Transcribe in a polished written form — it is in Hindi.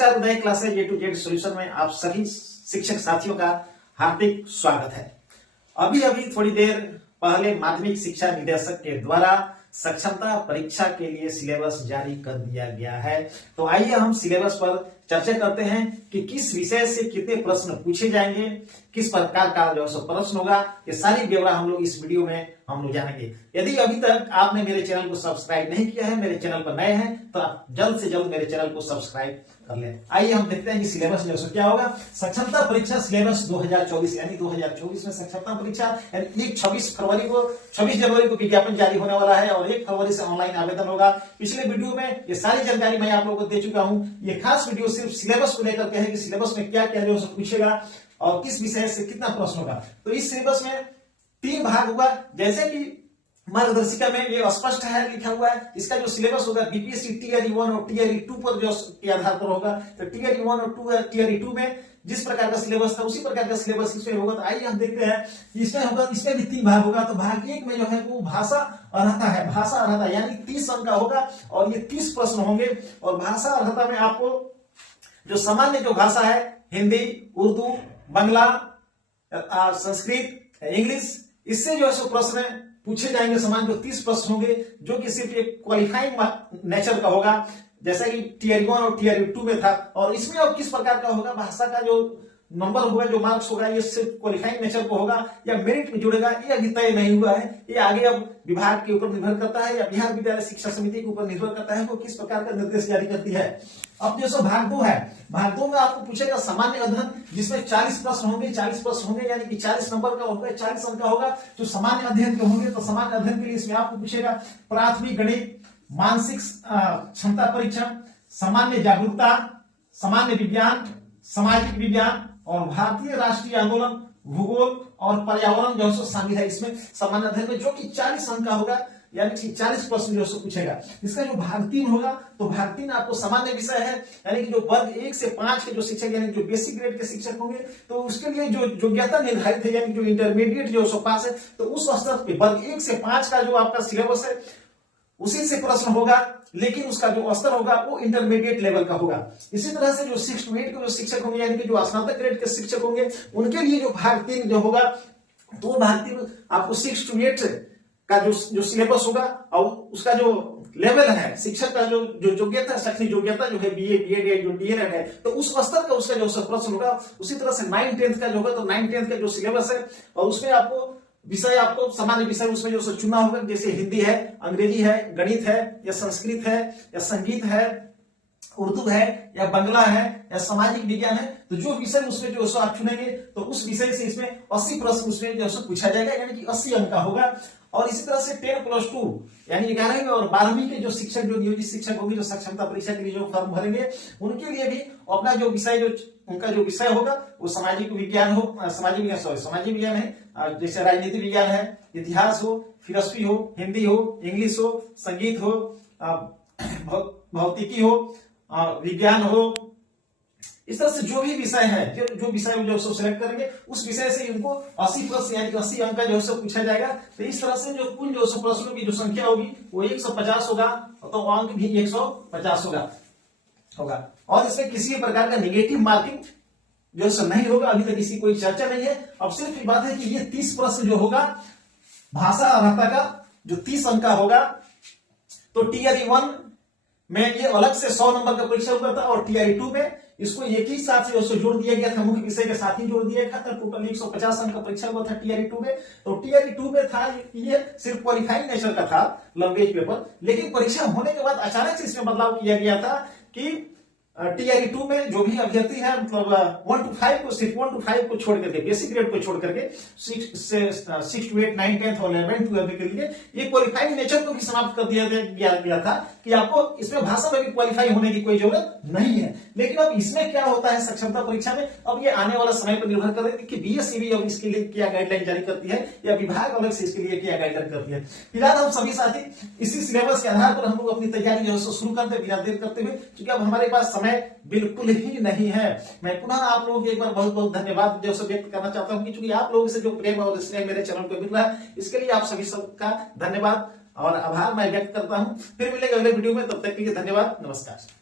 नमस्कार, Uday classes A to Z solution में आप सभी शिक्षक साथियों का हार्दिक स्वागत है। अभी थोड़ी देर पहले माध्यमिक शिक्षा निदेशक के द्वारा सक्षमता परीक्षा के लिए सिलेबस जारी कर दिया गया है। तो आइए हम सिलेबस पर चर्चा करते हैं कि किस विषय से कितने प्रश्न पूछे जाएंगे, किस प्रकार का जो प्रश्न होगा, ये सारी ब्यौरा हम लोग इस वीडियो में हम लोग जानेंगे। यदि अभी तक आपने मेरे चैनल को सब्सक्राइब नहीं किया है, मेरे चैनल पर नए हैं, तो आप जल्द से जल्द मेरे चैनल को सब्सक्राइब कर लें। आइए हम देखते हैं कि सिलेबस जो क्या होगा। सक्षमता परीक्षा सिलेबस 2024 यानी 2024 में सक्षमता परीक्षा यानी 26 जनवरी को विज्ञापन जारी होने वाला है और 1 फरवरी से ऑनलाइन आवेदन होगा। पिछले वीडियो में ये सारी जानकारी मैं आप लोगों को दे चुका हूं। ये खास वीडियो सिर्फ सिलेबस को लेकर के है कि सिलेबस में क्या क्या जो पूछेगा और किस विषय से कितना प्रश्न होगा। तो इस सिलेबस में 3 भाग होगा। जैसे कि मार्गदर्शिका में ये स्पष्ट है, लिखा हुआ है। इसका जो सिलेबस होगा बीपीएससी टीआरई 1 और टीआरई 2 पर जो के आधार पर होगा। तो टीआरई 1 और टीआरई 2 में जिस प्रकार का सिलेबस था उसी प्रकार का सिलेबस इसमें होगा। तो आइए हम देखते हैं इसमें होगा। इसमें भी 3 भाग होगा। तो भाग 1 में जो है वो भाषा अर्हता है। भाषा अर्हता यानी 30 अंक का होगा और ये 30 प्रश्न होंगे। और भाषा अर्हता में आपको जो सामान्य जो भाषा है, हिंदी, उर्दू, बांग्ला, संस्कृत, इंग्लिश, इससे जो है सो प्रश्न पूछे जाएंगे। समान जो 30 प्रश्न होंगे जो कि सिर्फ एक क्वालिफाइंग नेचर का होगा, जैसा कि टीआरई 1 और टीआरई 2 में था। और इसमें अब किस प्रकार का होगा, भाषा का जो नंबर होगा, जो मार्क्स होगा, ये सिर्फ क्वालिफाइंग नेचर को होगा या मेरिट में जुड़ेगा, ये अभी तय नहीं हुआ है। ये आगे अब विभाग के ऊपर निर्भर करता है या बिहार विद्यालय शिक्षा समिति के ऊपर निर्भर करता है वो किस प्रकार का निर्देश जारी करती है। अब जो भाग 2 है, भाग 2 में आपको पूछेगा सामान्य अध्ययन, जिसमें 40 प्रश्न होंगे। 40 प्रश्न होंगे यानी कि 40 नंबर का होगा, 40 अंक का होगा। जो सामान्य अध्ययन के होंगे तो सामान्य अध्ययन के लिए इसमें आपको पूछेगा प्राथमिक गणित, मानसिक क्षमता परीक्षण, सामान्य जागरूकता, सामान्य विज्ञान, सामाजिक विज्ञान और भारतीय राष्ट्रीय आंदोलन, भूगोल और पर्यावरण जो है शामिल है इसमें सामान्य अध्ययन में, जो कि 40 अंक का होगा यानी कि 40 प्रश्न जो पूछेगा। इसका जो भाग 3 होगा तो भाग 3 आपको सामान्य विषय है यानी कि जो वर्ग 1 से 5 के जो शिक्षक यानी जो बेसिक ग्रेड के शिक्षक होंगे तो उसके लिए जो योग्यता निर्धारित है यानी जो इंटरमीडिएट जो पास है, तो उस स्तर पे वर्ग 1 से 5 का जो आपका सिलेबस है उसी से प्रश्न होगा, लेकिन उसका जो स्तर होगा वो इंटरमीडिएट लेवल का होगा। इसी तरह से जो 6 to 8 के जो शिक्षक होंगे यानी कि जो स्नातक ग्रेड के शिक्षक होंगे उनके लिए जो भाग 3 जो होगा, तो भाग 3 आपको 6 to 8 का जो सिलेबस होगा और उसका जो लेवल है शिक्षक का जो योग्यता, शैक्षणिक योग्यता जो है बीए, बीएड, जो डीएलएड है, तो उस स्तर का उसका जो प्रश्न होगा। उसी तरह से 9, 10 का जो होगा तो 9, 10 का जो सिलेबस है और उसमें आपको विषय, आपको सामान्य विषय उसमें जो चुना होगा, जैसे हिंदी है, अंग्रेजी है, गणित है या संस्कृत है या संगीत है, उर्दू है या बांग्ला है या सामाजिक विज्ञान है। तो जो विषय उसमें जो आप चुनेंगे तो उस विषय से इसमें 80 प्रश्न उसमें जो पूछा जाएगा यानी कि 80 अंक का होगा। और इसी तरह से 10+2 यानी 11वीं और 12वीं के जो शिक्षक, जो नियोजित शिक्षक होंगे, जो सक्षमता परीक्षा के लिए जो फॉर्म भरेंगे, उनके लिए भी अपना जो विषय, जो उनका जो विषय होगा वो सामाजिक विज्ञान है, जैसे राजनीति विज्ञान है, इतिहास हो, फिलॉसफी हो, हिंदी हो, इंग्लिश हो, संगीत हो, भौतिकी हो, विज्ञान हो। इस तरह से जो भी विषय है, जो विषय जो सिलेक्ट करेंगे उस विषय से उनको 80 प्रश्न यानी 80 अंक का जो है पूछा जाएगा। तो इस तरह से जो कुल जो प्रश्नों की जो संख्या होगी वो 150 होगा, तो अंक भी 150 होगा। और इसमें किसी भी प्रकार का निगेटिव मार्किंग जो नहीं होगा। अभी तक इसी कोई चर्चा नहीं है। अब सिर्फ ये बात है कि ये 30 प्रश्न जो होगा भाषा अर्हता का जो 30 अंक का होगा, तो टीआरई 1 में ये अलग से 100 नंबर का परीक्षा हुआ था और टीआरई 2 में इसको एक ही साथ से उसको जोड़ दिया गया था, मुख्य विषय के साथ ही जोड़ दिया गया था। टोटल 150 अंक का परीक्षा हुआ था टीआरई 2 में। तो टीआरई 2 में था ये सिर्फ क्वालिफाइंग नेचर का था, लैंग्वेज पेपर, लेकिन परीक्षा होने के बाद अचानक से इसमें बदलाव किया गया था कि टीआरई 2 में जो भी अभ्यर्थी है मतलब 1 to 5 को, सिर्फ 1 to 5 को छोड़ करके, बेसिक ग्रेड को छोड़ करके 6 to 8, 9, 10 और 11, 12 के लिए ये क्वालिफाइंग नेचर को भी समाप्त कर दिया गया था कि आपको इसमें भाषा में भी क्वालिफाई होने की कोई जरूरत नहीं है। लेकिन अब इसमें क्या होता है सक्षमता परीक्षा में, अब ये आने वाला समय पर निर्भर कर रही है कि बीएसईबी अब इसके लिए क्या गाइडलाइन जारी करती है या विभाग अलग से इसके लिए क्या गाइडलाइन करती है। फिलहाल हम सभी साथी इसी सिलेबस के आधार पर हम लोग अपनी तैयारी जो है शुरू करते बिना देर करते हुए, क्योंकि अब हमारे पास समय बिल्कुल ही नहीं है। मैं पुनः आप लोगों को एक बार बहुत बहुत धन्यवाद जो व्यक्त करना चाहता हूं, क्योंकि आप लोगों से जो प्रेम और स्नेह मेरे चैनल को मिल रहा है, इसके लिए आप सभी सबका धन्यवाद और आभार मैं व्यक्त करता हूं। फिर मिलेंगे अगले वीडियो में, तब तक के लिए धन्यवाद, नमस्कार।